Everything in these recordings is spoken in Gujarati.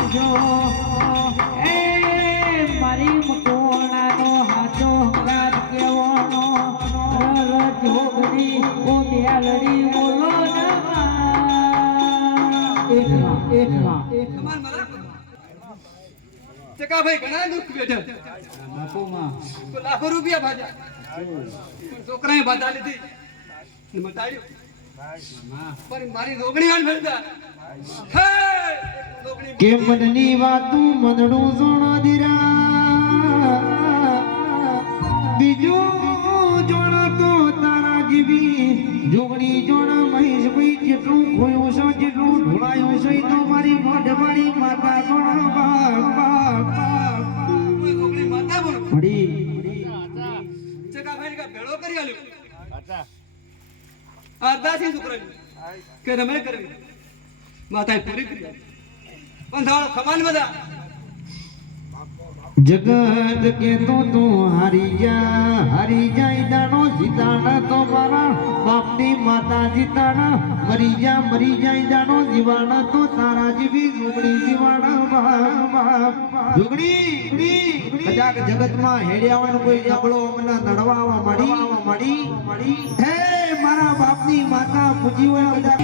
આવજો એ મારી કોણાનો હાચો હંગાત કેવાનો જોગણી ઓ મેલડી બોલો કમાલ મારા ઘણા દુઃખ બેઠા લીધી કે મનની વાતું મનડું જોણો દીરા. બીજું જોણો તો તારા જીવી. જોગણી જોણ મહેશભાઈ જેટલું ખોયું છે જેટલું ઢોળાયું છે તો મારી મોઢવાળી માતા જોણ બાપ બાપ. બાપ કોઈ રોગણી માતા બોલો. પડી ચકાભાઈ કા ભેળો કરી આલ્યો? અરદાસી છોકરાની. કે રમે કરવી. માતાએ પૂરી કરી પણ ધાડો ખમાન બધા. જગત કે તો તું હારી જા, હારી જાય દાણો જીતાણા તો મારા બાપની માતા જીતાણા, મરી જા, મરી જાય દાણો જીવાણા તો તારા જેવી ઝુગડી કદાચ જગતમાં હેડ્યાવાનો કોઈ નબળો મને નડવા મળી મળી મળી હે મારા બાપની માતા પૂજી હોય બધા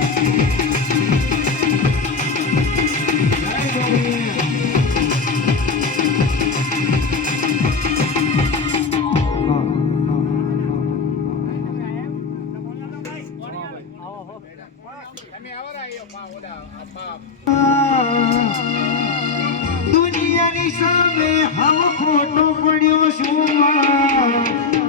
જય ઝુગડી. દુનિયાની સામે હવ ખોટો પડ્યો શું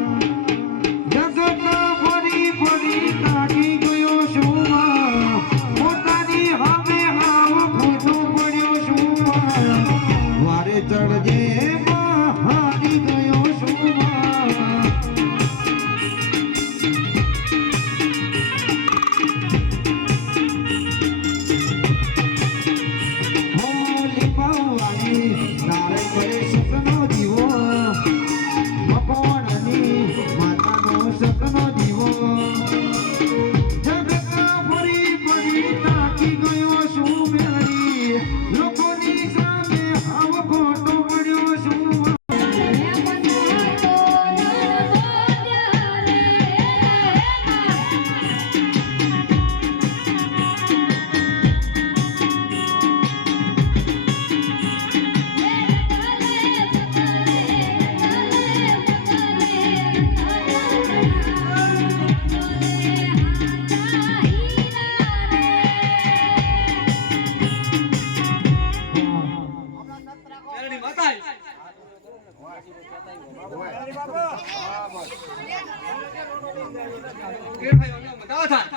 કે ભાઈ અમે મગાવા થાય મારી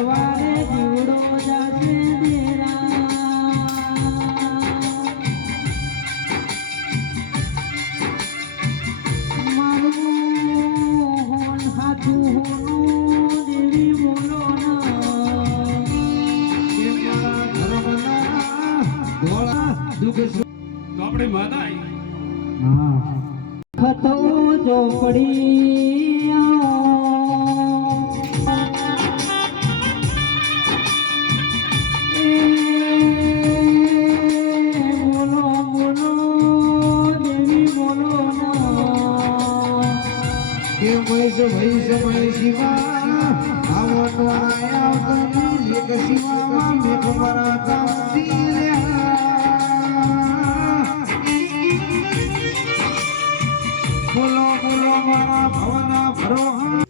હવારે જીવડો જાશે દેરા. મારું હોન હાથું હોનું દેવી બોલો ના આપણે માતા ખતો જો મહેશીમાં આવો તો આયા તો એક શિવામાં મેઘ મારા કામથી બોલો બોલો, મારા ભવના ભરોહા.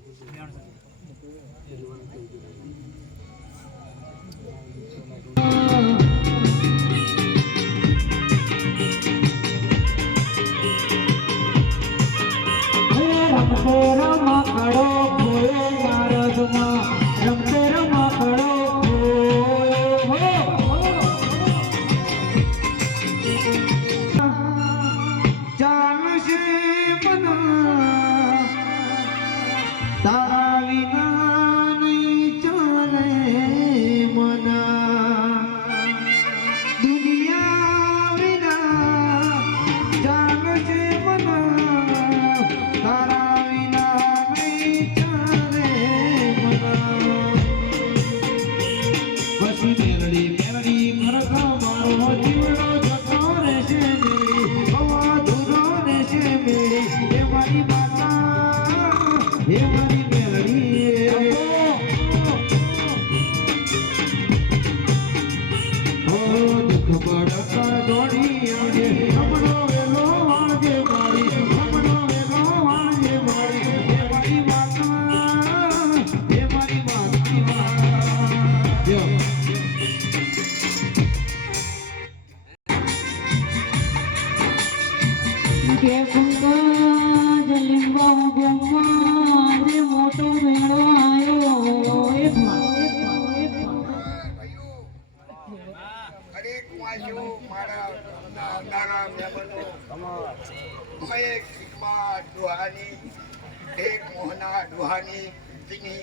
ના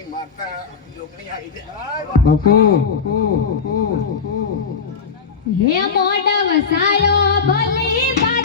માતા જોગણી આવી હે મોડા વસાયો ભલી